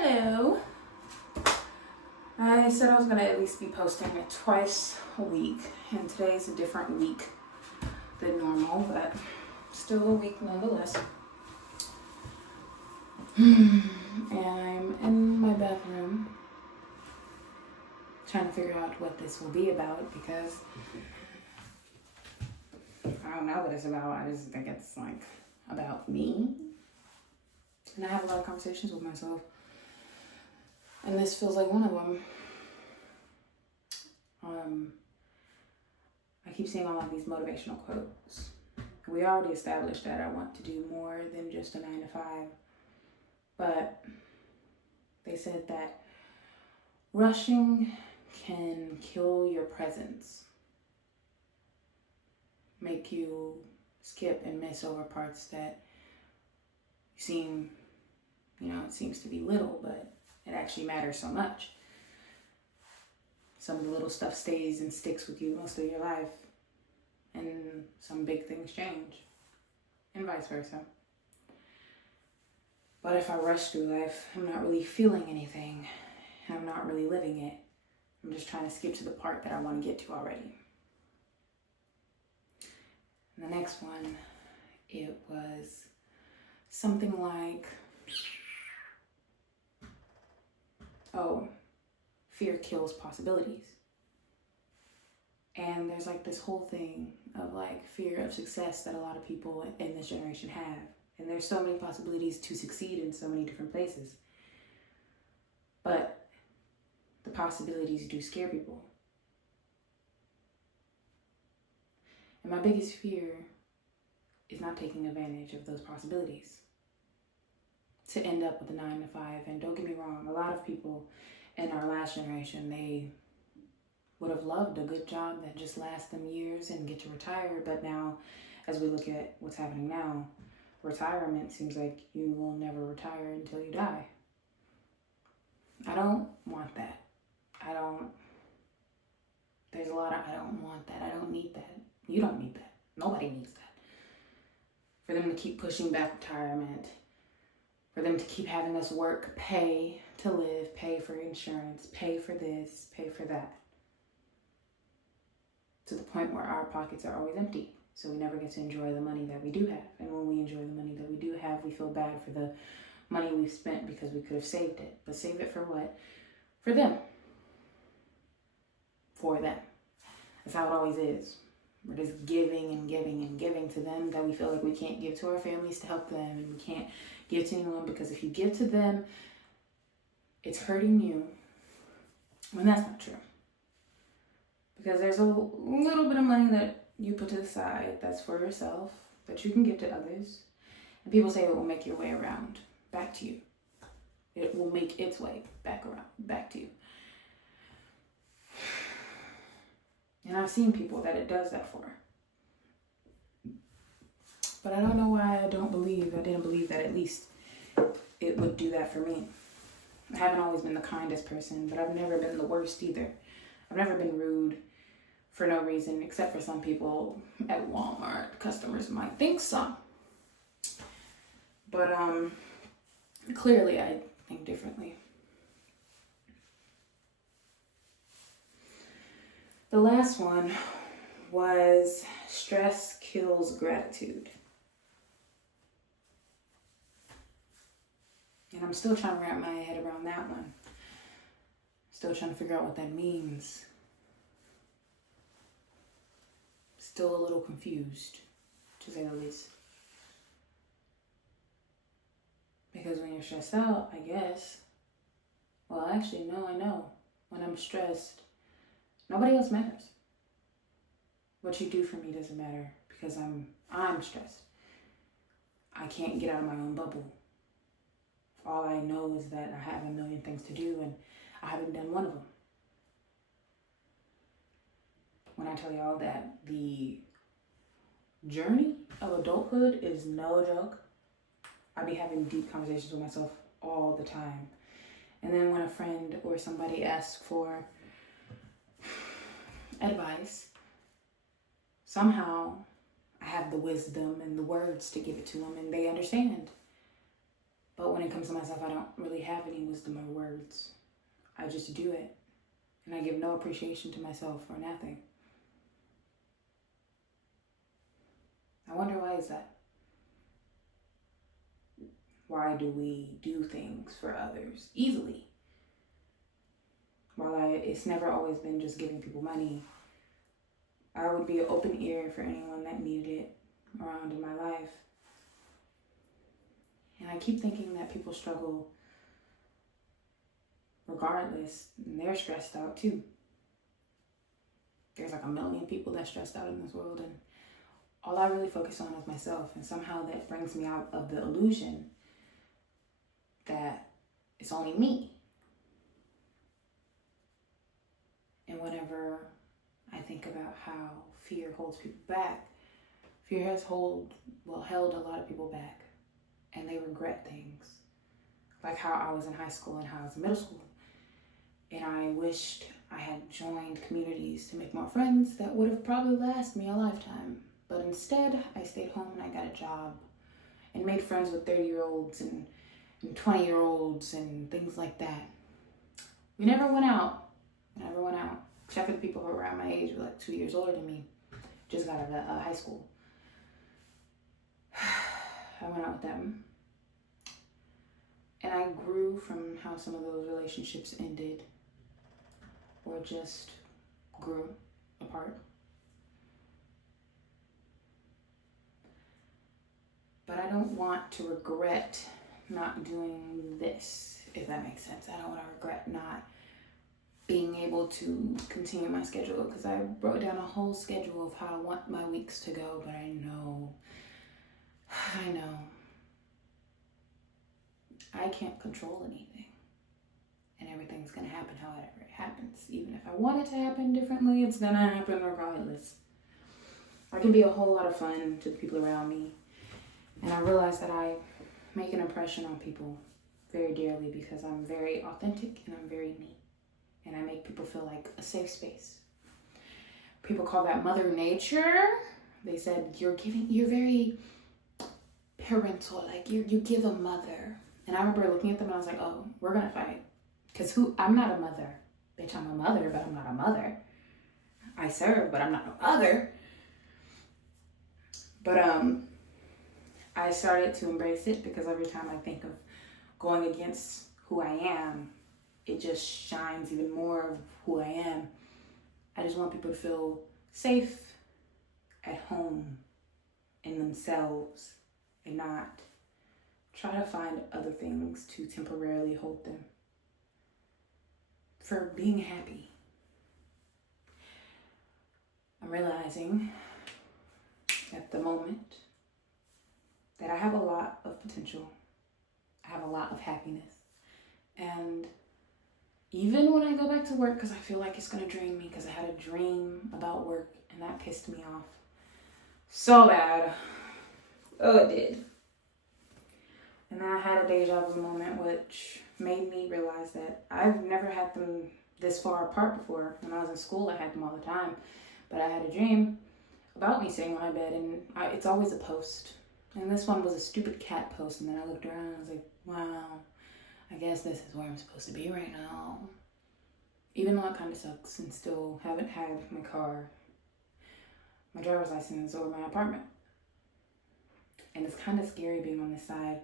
Hello. I said I was going to at least be posting it twice a week, and today's a different week than normal, but still a week nonetheless. And I'm in my bathroom trying to figure out what this will be about because I don't know what it's about. I just think it's like about me. And I have a lot of conversations with myself. And this feels like one of them. I keep seeing all of these motivational quotes. We already established that I want to do more than just a 9 to 5. But they said that rushing can kill your presence. Make you skip and miss over parts that seem, it seems to be little, but it actually matters so much. Some of the little stuff stays and sticks with you most of your life, and some big things change, and vice versa. But if I rush through life, I'm not really feeling anything, and I'm not really living it. I'm just trying to skip to the part that I want to get to already. And the next one, it was something like, fear kills possibilities. And there's like this whole thing of like fear of success that a lot of people in this generation have. And there's so many possibilities to succeed in so many different places. But the possibilities do scare people. And my biggest fear is not taking advantage of those possibilities. To end up with a 9 to 5. And don't get me wrong, a lot of people in our last generation, they would have loved a good job that just lasts them years and get to retire. But now, as we look at what's happening now, retirement seems like you will never retire until you die. I don't want that. There's a lot of, I don't want that. I don't need that. You don't need that. Nobody needs that. For them to keep pushing back retirement, for them to keep having us work, pay to live, pay for insurance, pay for this, pay for that. To the point where our pockets are always empty. So we never get to enjoy the money that we do have. And when we enjoy the money that we do have, we feel bad for the money we've spent because we could have saved it. But save it for what? For them. For them. That's how it always is. We're just giving and giving and giving to them that we feel like we can't give to our families to help them, and we can't give to anyone because if you give to them, it's hurting you. And that's not true. Because there's a little bit of money that you put to the side that's for yourself, that you can give to others. And people say it will make your way around back to you. It will make its way back to you. And I've seen people that it does that for. But I don't know why I didn't believe that at least it would do that for me. I haven't always been the kindest person, but I've never been the worst either. I've never been rude for no reason, except for some people at Walmart. Customers might think so. But clearly I think differently. The last one was stress kills gratitude. And I'm still trying to wrap my head around that one. Still trying to figure out what that means. Still a little confused, to say the least. Because when you're stressed out, I guess, well, actually, no, I know. When I'm stressed, nobody else matters. What you do for me doesn't matter because I'm stressed. I can't get out of my own bubble. All I know is that I have a million things to do and I haven't done one of them. When I tell y'all that the journey of adulthood is no joke, I be having deep conversations with myself all the time. And then when a friend or somebody asks for advice, somehow I have the wisdom and the words to give it to them and they understand. But when it comes to myself, I don't really have any wisdom or words. I just do it. And I give no appreciation to myself or nothing. I wonder why is that? Why do we do things for others easily? While it's never always been just giving people money, I would be an open ear for anyone that needed it around in my life. And I keep thinking that people struggle regardless, and they're stressed out too. There's like 1 million people that's stressed out in this world, and all I really focus on is myself, and somehow that brings me out of the illusion that it's only me. And whenever I think about how fear holds people back, fear has held a lot of people back, and they regret things. Like how I was in high school and how I was in middle school. And I wished I had joined communities to make more friends that would have probably lasted me a lifetime. But instead, I stayed home and I got a job and made friends with 30-year-olds and 20-year-olds and things like that. We never went out. Except for the people who were around my age, were like 2 years older than me. Just got out of high school. I went out with them. And I grew from how some of those relationships ended or just grew apart. But I don't want to regret not doing this, if that makes sense. I don't want to regret not being able to continue my schedule, because I wrote down a whole schedule of how I want my weeks to go, but I know I can't control anything, and everything's gonna happen however it happens. Even if I want it to happen differently, it's gonna happen regardless. I can be a whole lot of fun to the people around me, and I realize that I make an impression on people very dearly because I'm very authentic and I'm very me. And I make people feel like a safe space. People call that Mother Nature. They said, you're very parental, like you give a mother. And I remember looking at them and I was like, oh, we're gonna fight. Because I'm not a mother. Bitch, I'm a mother, but I'm not a mother. I serve, but I'm not a mother. But I started to embrace it because every time I think of going against who I am, it just shines even more of who I am. I just want people to feel safe at home in themselves and not try to find other things to temporarily hold them for being happy. I'm realizing at the moment that I have a lot of potential. I have a lot of happiness. And even when I go back to work, because I feel like it's going to drain me, because I had a dream about work and that pissed me off so bad. Oh, it did. And then I had a deja vu moment, which made me realize that I've never had them this far apart before. When I was in school, I had them all the time. But I had a dream about me sitting on my bed, and it's always a post. And this one was a stupid cat post, and then I looked around and I was like, wow, I guess this is where I'm supposed to be right now. Even though it kind of sucks and still haven't had my car, my driver's license, or my apartment. And it's kind of scary being on this side,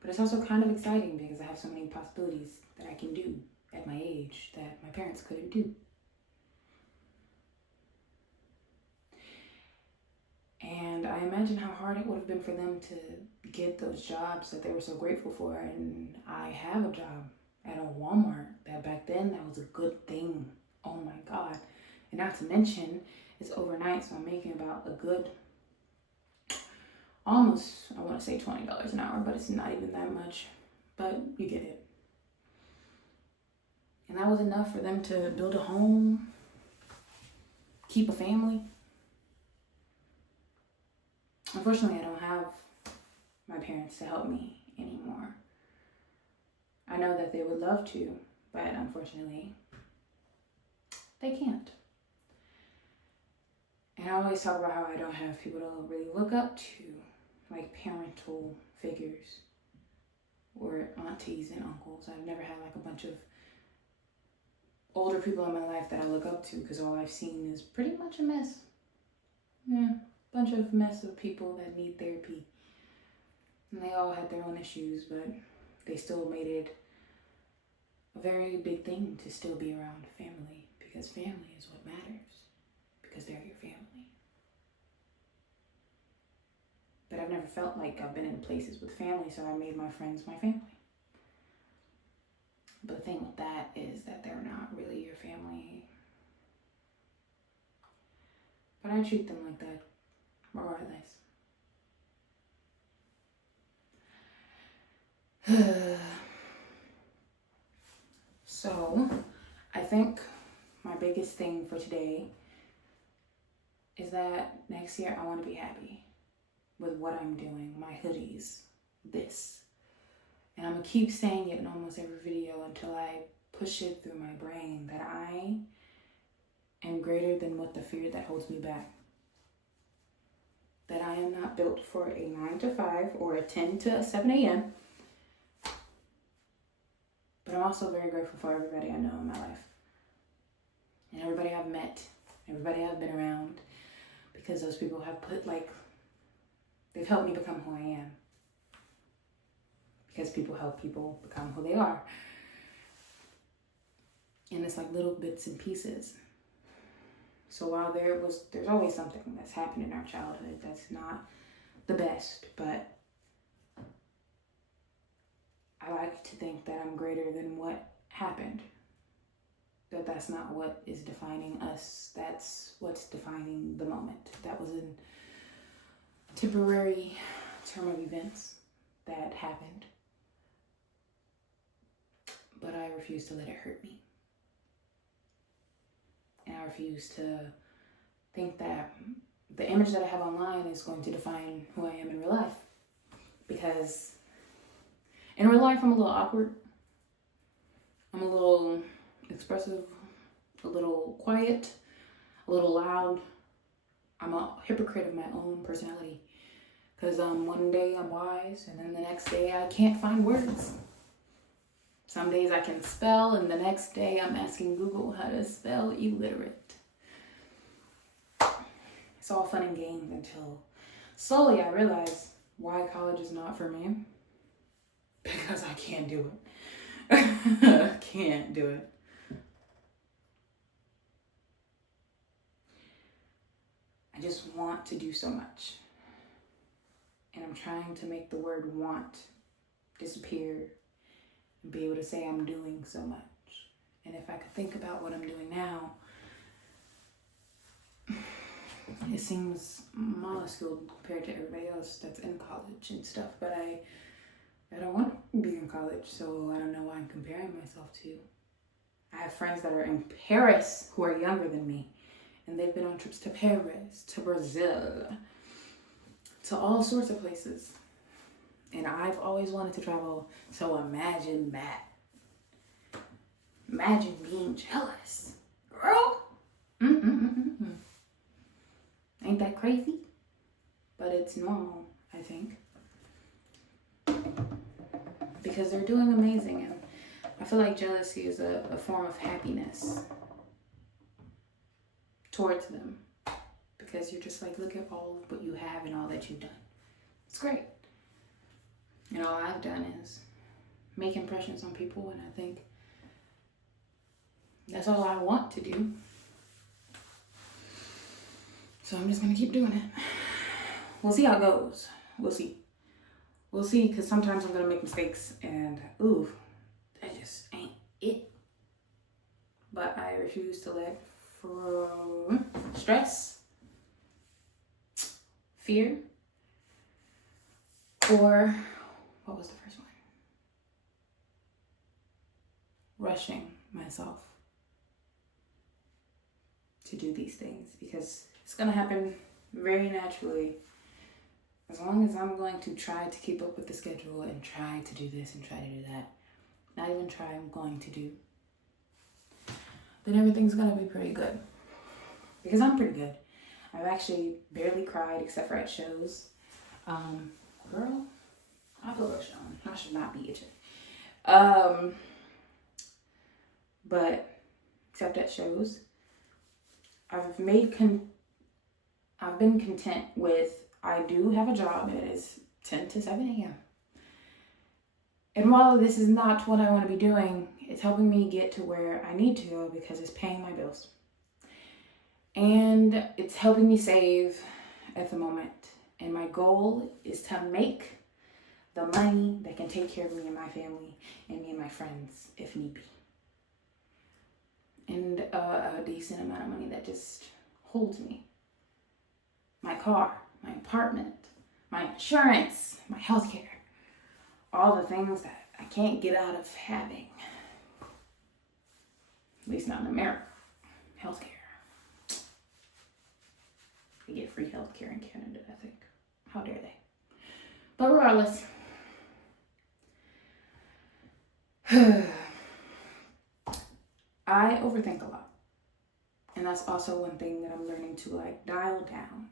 but it's also kind of exciting because I have so many possibilities that I can do at my age that my parents couldn't do. And I imagine how hard it would have been for them to get those jobs that they were so grateful for. And I have a job at a Walmart that back then that was a good thing. Oh my God. And not to mention, it's overnight, so I'm making about a good, almost, I want to say $20 an hour, but it's not even that much. But you get it. And that was enough for them to build a home, keep a family. Unfortunately, I don't have my parents to help me anymore. I know that they would love to, but unfortunately, they can't. And I always talk about how I don't have people to really look up to, like parental figures. or aunties and uncles. I've never had like a bunch of older people in my life that I look up to, because all I've seen is pretty much a mess. Yeah, bunch of mess of people that need therapy. And they all had their own issues, but they still made it a very big thing to still be around family, because family is what matters, because they're your family. But I've never felt like I've been in places with family, so I made my friends my family. But the thing with that is that they're not really your family. But I treat them like that, regardless. So, I think my biggest thing for today is that next year I want to be happy with what I'm doing, my hoodies, this. And I'm going to keep saying it in almost every video until I push it through my brain that I am greater than what the fear that holds me back. That I am not built for a 9 to 5 or a 10 to 7 a.m. But I'm also very grateful for everybody I know in my life. And everybody I've met, everybody I've been around. Because those people have they've helped me become who I am. Because people help people become who they are. And it's like little bits and pieces. So while there's always something that's happened in our childhood that's not the best, but I like to think that I'm greater than what happened. That's not what is defining us. That's what's defining the moment. That was a temporary term of events that happened. But I refuse to let it hurt me. And I refuse to think that the image that I have online is going to define who I am in real life. Because in real life, I'm a little awkward. I'm a little expressive, a little quiet, a little loud. I'm a hypocrite of my own personality. Because one day I'm wise, and then the next day I can't find words. Some days I can spell, and the next day I'm asking Google how to spell illiterate. It's all fun and games until slowly I realize why college is not for me. Because I can't do it. I can't do it. I just want to do so much. And I'm trying to make the word want disappear and be able to say I'm doing so much. And if I could think about what I'm doing now, it seems minuscule compared to everybody else that's in college and stuff. But I don't want to be in college, so I don't know what I'm comparing myself to. I have friends that are in Paris who are younger than me, and they've been on trips to Paris, to Brazil, to all sorts of places. And I've always wanted to travel, so imagine that. Imagine being jealous. Girl! Ain't that crazy? But it's normal, I think. Because they're doing amazing, and I feel like jealousy is a form of happiness towards them. Because you're just like, look at all of what you have and all that you've done. It's great. And all I've done is make impressions on people, and I think that's all I want to do. So I'm just going to keep doing it. We'll see how it goes. We'll see. We'll see, because sometimes I'm going to make mistakes, and ooh, that just ain't it. But I refuse to let stress, fear, or what was the first one? Rushing myself to do these things, because it's going to happen very naturally. As long as I'm going to try to keep up with the schedule and try to do this and try to do that, not even try, I'm going to do, then everything's going to be pretty good. Because I'm pretty good. I've actually barely cried except for at shows. Girl, I put lotion on. I should not be itching. But except at shows, I've been content with, I do have a job. It is 10 to 7 a.m. And while this is not what I want to be doing, it's helping me get to where I need to go because it's paying my bills. And it's helping me save at the moment. And my goal is to make the money that can take care of me and my family and me and my friends if need be. And a decent amount of money that just holds me. My car, my apartment, my insurance, my healthcare. All the things that I can't get out of having. At least not in America. Healthcare. We get free healthcare in Canada, I think. How dare they? But regardless. I overthink a lot. And that's also one thing that I'm learning to dial down.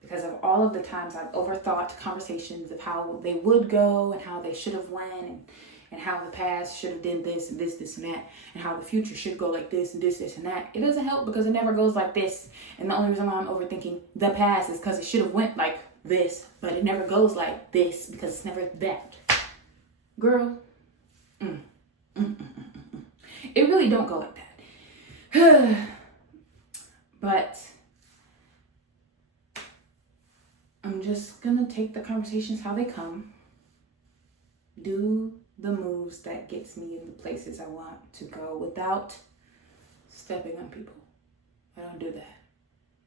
Because of all of the times I've overthought conversations of how they would go and how they should have went and how the past should have done this and this, this and that, and how the future should go like this and this, this and that. It doesn't help because it never goes like this. And the only reason why I'm overthinking the past is because it should have went like this, but it never goes like this because it's never that. Girl, it really don't go like that. But I'm just gonna take the conversations how they come, do the moves that gets me in the places I want to go without stepping on people. I don't do that.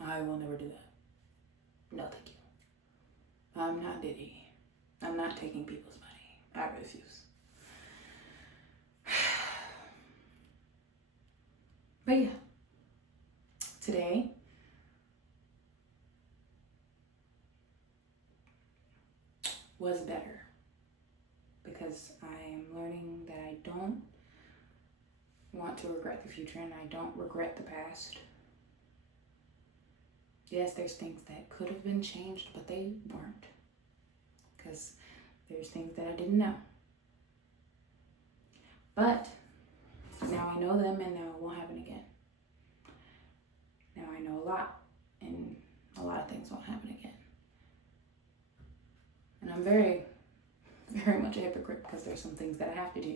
I will never do that. No, thank you. I'm not Diddy. I'm not taking people's money. I refuse. But yeah, today, was better because I am learning that I don't want to regret the future and I don't regret the past. Yes, there's things that could have been changed, but they weren't because there's things that I didn't know. But now I know them and now it won't happen again. Now I know a lot and a lot of things won't happen again. And I'm very, very much a hypocrite because there's some things that I have to do.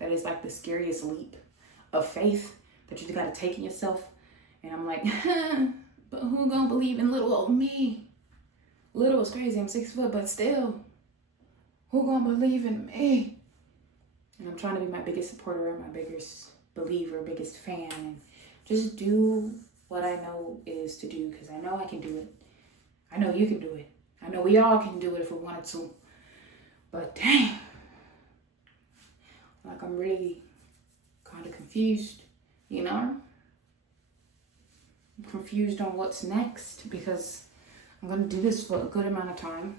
That is like the scariest leap of faith that you gotta take in yourself. And I'm like, but who gonna believe in little old me? Little is crazy, I'm 6 foot, but still, who gonna believe in me? And I'm trying to be my biggest supporter, my biggest believer, biggest fan, and just do what I know is to do because I know I can do it. I know you can do it. I know we all can do it if we wanted to. But dang, like I'm really kind of confused, you know? I'm confused on what's next because I'm going to do this for a good amount of time.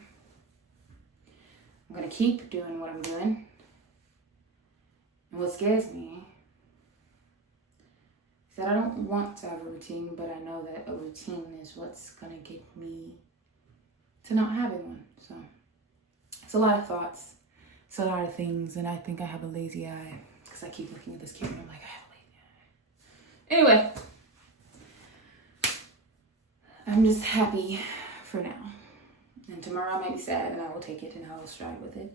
I'm going to keep doing what I'm doing. And what scares me is that I don't want to have a routine, but I know that a routine is what's going to get me to not having one. So it's a lot of thoughts. It's a lot of things. And I think I have a lazy eye because I keep looking at this camera. I'm like, I have a lazy eye. Anyway, I'm just happy for now. And tomorrow I might be sad and I will take it and I will strive with it.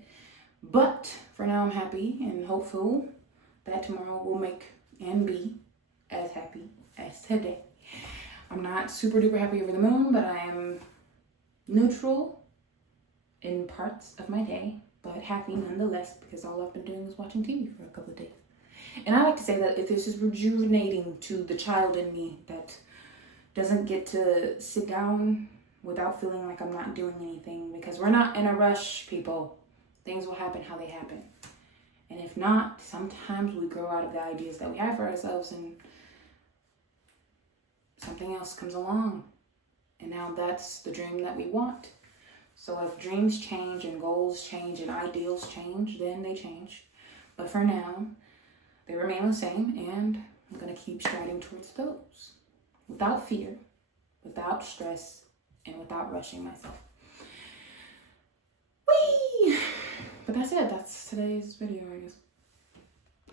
But for now I'm happy and hopeful that tomorrow will make and be as happy as today. I'm not super duper happy over the moon, but I am neutral in parts of my day, but happy nonetheless because all I've been doing is watching TV for a couple of days. And I like to say that if this is rejuvenating to the child in me that doesn't get to sit down without feeling like I'm not doing anything, because we're not in a rush, people. Things will happen how they happen. And if not, sometimes we grow out of the ideas that we have for ourselves and something else comes along. And now that's the dream that we want. So if dreams change and goals change and ideals change, then they change. But for now, they remain the same, and I'm going to keep striding towards those. Without fear, without stress, and without rushing myself. Whee! But that's it. That's today's video, I guess.